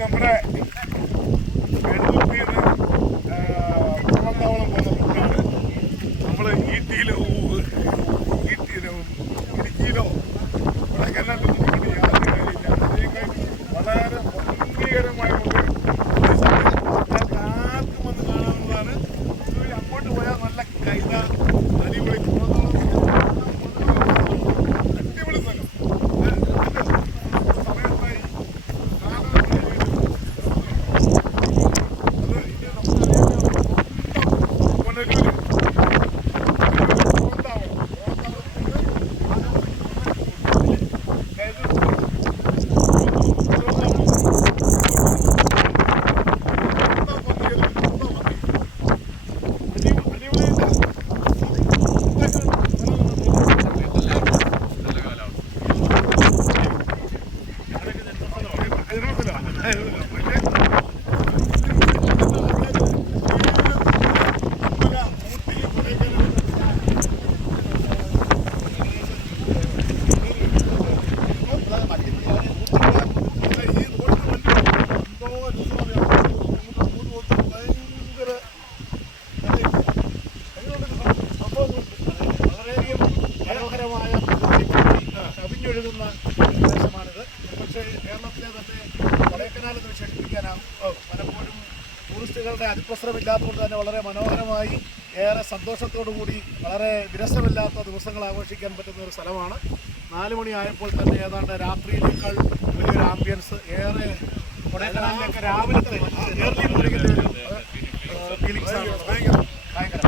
നമ്മുടെ എഴുന്നൂറ്റിന്ന് കുളത്താവളം പോകുന്ന റൂട്ടാണ്. നമ്മൾ ഇടുക്കിയിലോ കൊടൈക്കനാലിലൊന്നും കൊണ്ട് യാതൊരു കാര്യമില്ല. അതിനേക്കാൾ വളരെ ഭംഗീകരമായ ആർക്കും വന്ന് കാണാവുന്നതാണ്. അങ്ങോട്ട് പോയാൽ നല്ല കൈത അടിപൊളി കുളത്താവളം, അടിപൊളി സ്ഥലം. സമയത്തായി കവിഞ്ഞൊഴുകുന്ന പ്രദേശമാണിത്. പക്ഷേ കേരളത്തിലെ തന്നെ കൊടൈക്കനാലെന്ന് വിശേഷിപ്പിക്കാനാണ്. പലപ്പോഴും ടൂറിസ്റ്റുകളുടെ അതിപ്രസരമില്ലാത്തതുകൊണ്ട് തന്നെ വളരെ മനോഹരമായി, ഏറെ സന്തോഷത്തോടുകൂടി, വളരെ വിരസമില്ലാത്ത ദിവസങ്ങൾ ആഘോഷിക്കാൻ പറ്റുന്ന ഒരു സ്ഥലമാണ്. 4 മണിയായപ്പോൾ തന്നെ ഏതാണ്ട് രാത്രിയിലേക്കാൾ വലിയൊരു ആംബിയൻസ്, ഏറെ കൊടൈക്കനാലിലേക്ക് രാവിലത്തെ ഏർലി മോർണിംഗിൻ്റെ ഒരു ഫീലിങ്സാണ്. ഭയങ്കര